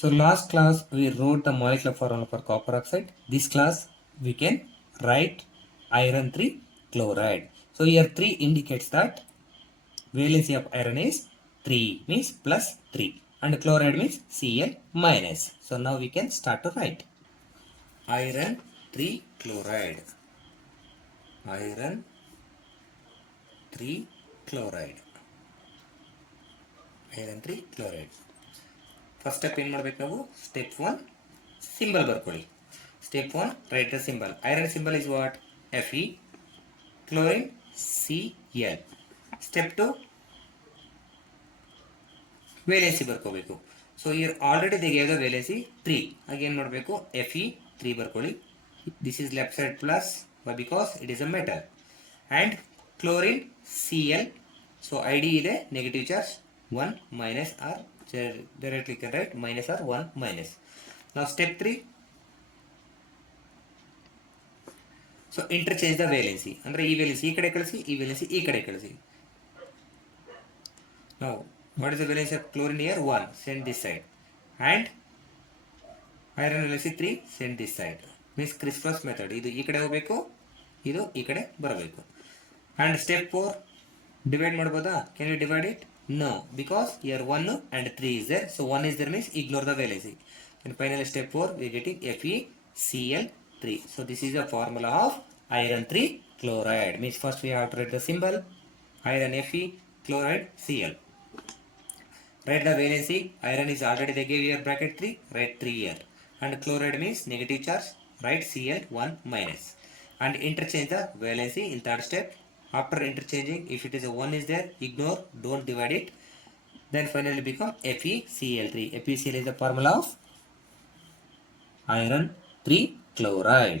So last class we wrote the molecular formula for copper oxide. This class we can write iron 3 chloride. So here 3 indicates that valency of iron is 3 means plus 3 and chloride means Cl minus. So now we can start to write iron 3 chloride. Iron 3 chloride. Iron 3 chloride. First step ಏನು ಮಾಡಬೇಕು ನಾವು step 1 symbol ಬರ್ಕೊಳ್ಳಿ. Step 1 write the symbol. Iron symbol is what? Fe. Chlorine Cl. Step 2 valency ಬರ್ಕೋಬೇಕು. So here already they gave the valency 3. Again ನೋಡಬೇಕು Fe 3 ಬರ್ಕೊಳ್ಳಿ. This is left side plus because it is a metal. And chlorine Cl. So ID ಇದೆ negative charge 1 minus or directly can write minus or 1 minus. Now step 3. So interchange the valency. ಅಂದರೆ ಈ valency ಈ ಕಡೆ ಕಳಿಸಿ, ಈ valency ಈ ಕಡೆ ಕಳಿಸಿ. Now what is the valency of chlorine here? 1. Send this side. And iron valency 3. Send this side. Means crisscross method. ಇದು ಈ ಕಡೆ ಹೋಗಬೇಕು, ಇದು ಈ ಕಡೆ ಬರಬೇಕು. And step 4 divide ಮಾಡ್ಬೋದಾ? Can you divide it? No, because here 1 and 3 is there. So 1 is there means ignore the valency. And finally step 4 we are getting FeCl3. So this is the formula of iron 3 chloride. Means first we have to write the symbol iron Fe, chloride Cl. Write the valency. Iron is already they gave here bracket 3. Write 3 here. And chloride means negative charge. Write Cl 1 minus. And interchange the valency in third step. After interchanging, if it is a 1 is there, ignore, don't divide it. Then finally become FeCl3. FeCl is the formula of iron 3 chloride.